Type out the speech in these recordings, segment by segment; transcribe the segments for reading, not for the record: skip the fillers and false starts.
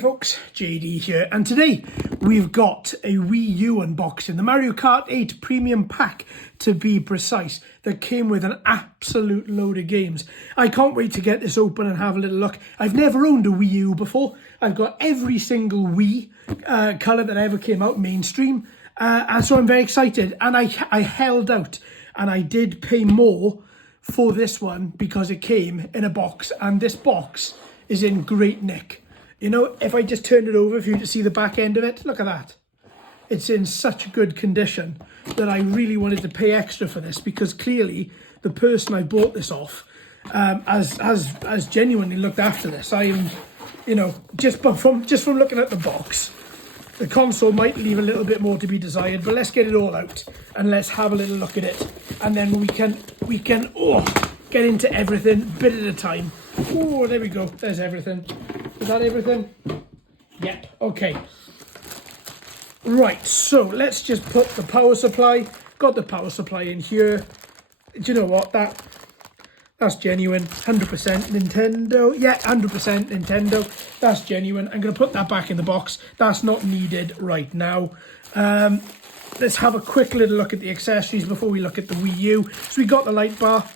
folks, JD here, and today we've got a Wii U unboxing, the Mario Kart 8 Premium Pack to be precise, that came with an absolute load of games. I can't wait to get this open and have a little look. I've never owned a Wii U before. I've got every single Wii colour that ever came out mainstream, and so I'm very excited, and I held out, and I did pay more for this one because it came in a box, and this box is in great nick. You know, if I just turn it over for you to see the back end of it, look at that. It's in such good condition that I really wanted to pay extra for this, because clearly the person I bought this off has genuinely looked after this. I am, you know, just from looking at the box, the console might leave a little bit more to be desired, but let's get it all out and let's have a little look at it, and then we can get into everything bit at a time. Oh, there we go. There's everything. Is that everything? Yep. Okay. Right, so let's just put the power supply. Got the power supply in here. Do you know what? That's genuine. 100% Nintendo. Yeah, 100% Nintendo. That's genuine. I'm going to put that back in the box. That's not needed right now. Let's have a quick little look at the accessories before we look at the Wii U. So we got the light bar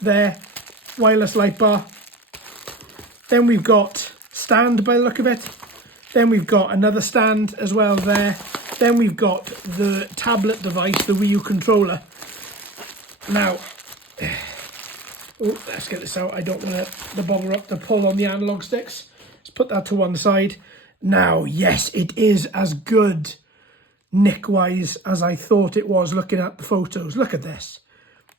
there. Wireless light bar. Then we've got stand by the look of it. Then we've got another stand as well there. Then we've got the tablet device, the Wii U controller. Now, let's get this out. I don't want to bother up to pull on the analog sticks. Let's put that to one side. Now, yes, it is as good nick-wise as I thought it was looking at the photos. Look at this.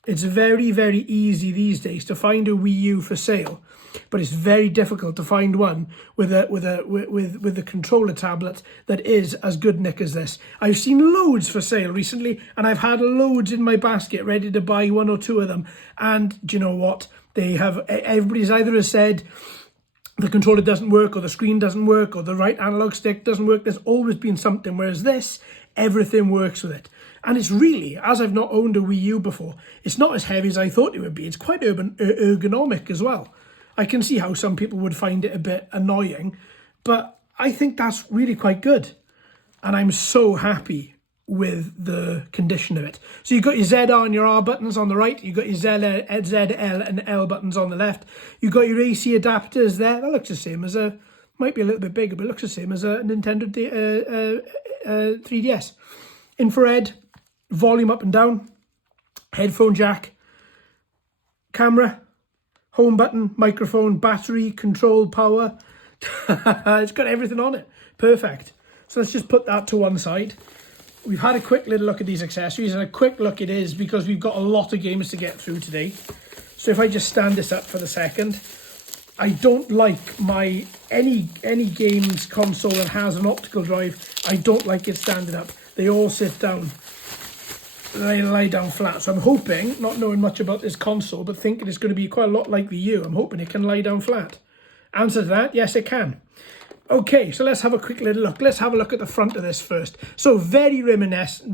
It's very, very easy these days to find a Wii U for sale, but it's very difficult to find one with a controller tablet that is as good nick as this. I've seen loads for sale recently, and I've had loads in my basket ready to buy one or two of them. And do you know what? Everybody's either has said the controller doesn't work, or the screen doesn't work, or the right analog stick doesn't work. There's always been something, whereas this, everything works with it. And it's really, as I've not owned a Wii U before, it's not as heavy as I thought it would be. It's quite ergonomic as well. I can see how some people would find it a bit annoying, but I think that's really quite good. And I'm so happy with the condition of it. So you've got your ZR and your R buttons on the right. You've got your ZL and L buttons on the left. You've got your AC adapters there. That looks the same as might be a little bit bigger, but it looks the same as a Nintendo 3DS. Infrared, volume up and down, headphone jack, camera, home button, microphone, battery, control, power. It's got everything on it. Perfect. So let's just put that to one side. We've had a quick little look at these accessories, and a quick look it is because we've got a lot of games to get through today. So if I just stand this up for the second, I don't like any games console that has an optical drive. I don't like it standing up. They all sit down. They lie down flat. So I'm hoping, not knowing much about this console, but thinking it's going to be quite a lot like the U, I'm hoping it can lie down flat. Answer to that, yes it can. Okay, so let's have a quick little look. Let's have a look at the front of this first. So very reminiscent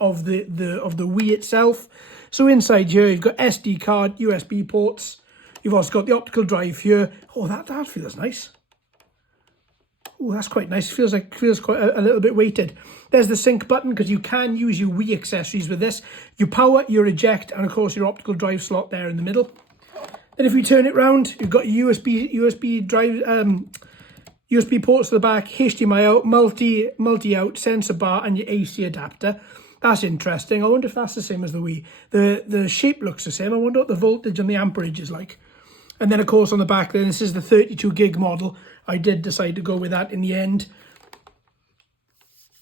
of the Wii itself. So inside here you've got SD card, USB ports. You've also got the optical drive here. Oh, that feels nice. Oh, that's quite nice. It feels quite a little bit weighted. There's the sync button, because you can use your Wii accessories with this. Your power, your eject, and of course your optical drive slot there in the middle. Then if we turn it round, you've got your USB drive, USB ports to the back, HDMI out, multi out, sensor bar, and your AC adapter. That's interesting. I wonder if that's the same as the Wii. The shape looks the same. I wonder what the voltage and the amperage is like. And then of course on the back, then this is the 32 gig model. I did decide to go with that in the end.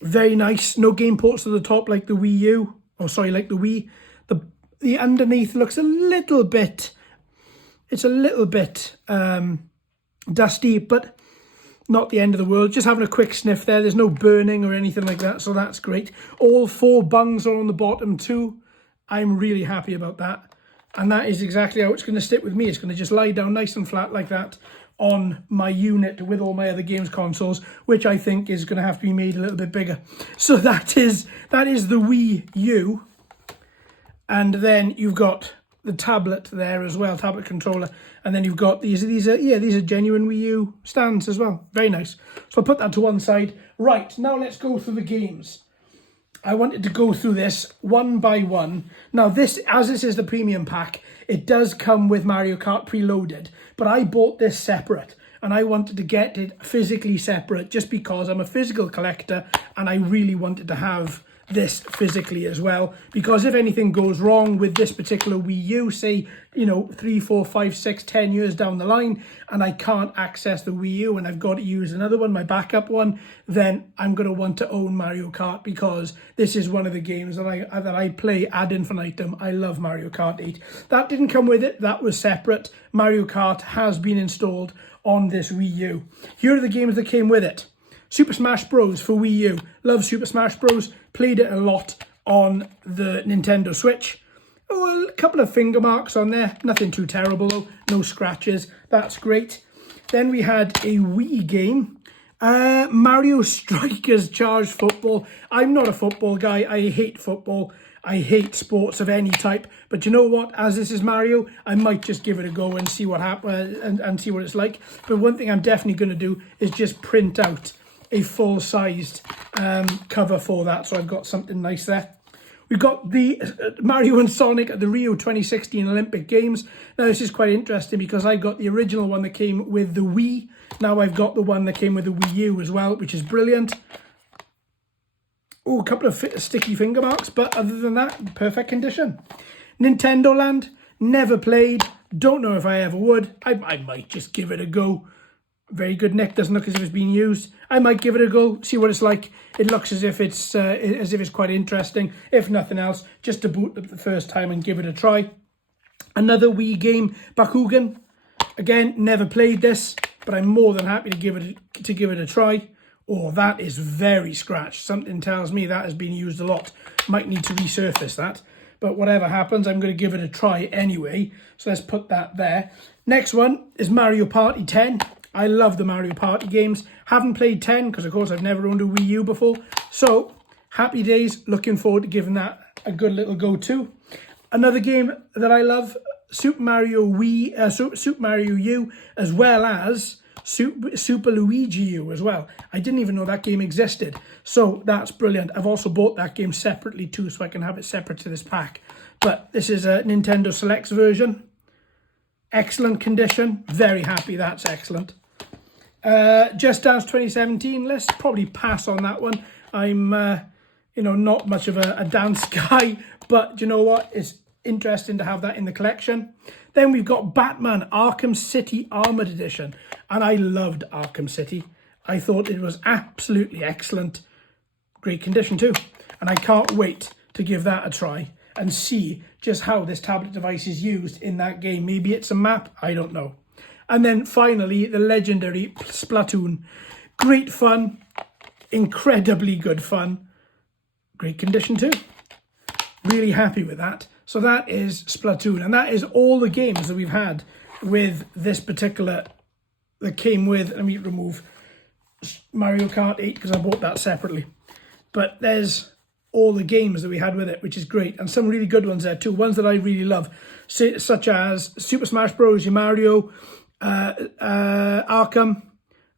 Very nice. No game ports to the top like the Wii U. Oh, sorry, like the Wii. The underneath looks a little bit... It's a little bit dusty, but not the end of the world. Just having a quick sniff there. There's no burning or anything like that, so that's great. All 4 bungs are on the bottom too. I'm really happy about that. And that is exactly how it's going to sit with me. It's going to just lie down nice and flat like that on my unit with all my other games consoles, which I think is going to have to be made a little bit bigger. So that is the Wii U. And then you've got the tablet there as well, tablet controller. And then you've got these are genuine Wii U stands as well. Very nice. So I'll put that to one side. Right, now let's go through the games. I wanted to go through this one by one. Now this, as this is the premium pack, it does come with Mario Kart preloaded, but I bought this separate and I wanted to get it physically separate just because I'm a physical collector and I really wanted to have this physically as well, because if anything goes wrong with this particular Wii U, say, you know, 3, 4, 5, 6, 10 years down the line, and I can't access the Wii U and I've got to use another one, my backup one, then I'm going to want to own Mario Kart, because this is one of the games that I play ad infinitum. I love Mario Kart 8. That didn't come with it, that was separate. Mario Kart has been installed on this Wii U. Here are the games that came with it. Super Smash Bros. For Wii U. Love Super Smash Bros. Played it a lot on the Nintendo Switch. Oh, a couple of finger marks on there. Nothing too terrible though. No scratches. That's great. Then we had a Wii game. Mario Strikers Charged Football. I'm not a football guy. I hate football. I hate sports of any type. But you know what? As this is Mario, I might just give it a go and see what happens and see what it's like. But one thing I'm definitely going to do is just print out a full-sized cover for that, so I've got something nice there. We've got the Mario and Sonic at the Rio 2016 Olympic Games. Now this is quite interesting because I got the original one that came with the Wii. Now I've got the one that came with the Wii U as well, which is brilliant. Oh, a couple of sticky finger marks, but other than that, perfect condition. Nintendo Land, never played, don't know if I ever would. I might just give it a go. Very good nick, doesn't look as if it's been used. I might give it a go, see what it's like. It looks as if it's quite interesting. If nothing else, just to boot up the first time and give it a try. Another Wii game, Bakugan. Again, never played this, but I'm more than happy to give it a try. Oh, that is very scratched. Something tells me that has been used a lot. Might need to resurface that. But whatever happens, I'm going to give it a try anyway. So let's put that there. Next one is Mario Party 10. I love the Mario Party games. Haven't played 10 because, of course, I've never owned a Wii U before. So, happy days. Looking forward to giving that a good little go too. Another game that I love, Super Mario U, as well as Super Luigi U as well. I didn't even know that game existed. So, that's brilliant. I've also bought that game separately too, so I can have it separate to this pack. But this is a Nintendo Selects version. Excellent condition. Very happy that's excellent. Just Dance 2017. Let's probably pass on that one. I'm, not much of a dance guy, but you know what? It's interesting to have that in the collection. Then we've got Batman Arkham City Armored Edition, and I loved Arkham City. I thought it was absolutely excellent. Great condition too, and I can't wait to give that a try and see just how this tablet device is used in that game. Maybe it's a map, I don't know. And then finally, the legendary Splatoon. Great fun, incredibly good fun, great condition too. Really happy with that. So that is Splatoon, and that is all the games that we've had with this particular, that came with, let me remove Mario Kart 8 because I bought that separately. But there's all the games that we had with it, which is great, and some really good ones there too, ones that I really love, such as Super Smash Bros, Mario, Arkham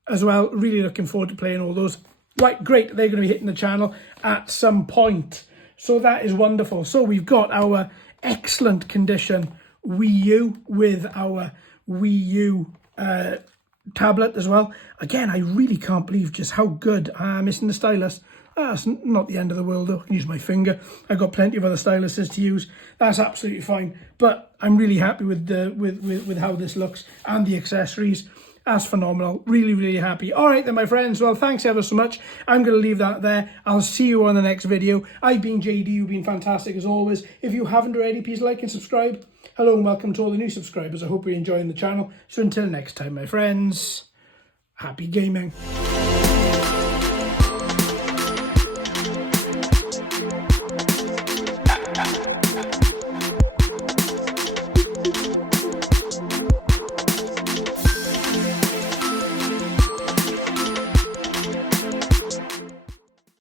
as well. Really looking forward to playing all those. Right, great, they're going to be hitting the channel at some point, so that is wonderful. So we've got our excellent condition Wii U with our Wii U tablet as well. Again, I really can't believe just how good. Missing the stylus. That's not the end of the world though. I can use my finger. I've got plenty of other styluses to use. That's absolutely fine. But I'm really happy with with how this looks and the accessories. That's phenomenal. Really, really happy. All right then, my friends. Well, thanks ever so much. I'm going to leave that there. I'll see you on the next video. I've been JD. You've been fantastic as always. If you haven't already, please like and subscribe. Hello and welcome to all the new subscribers. I hope you're enjoying the channel. So until next time, my friends, happy gaming.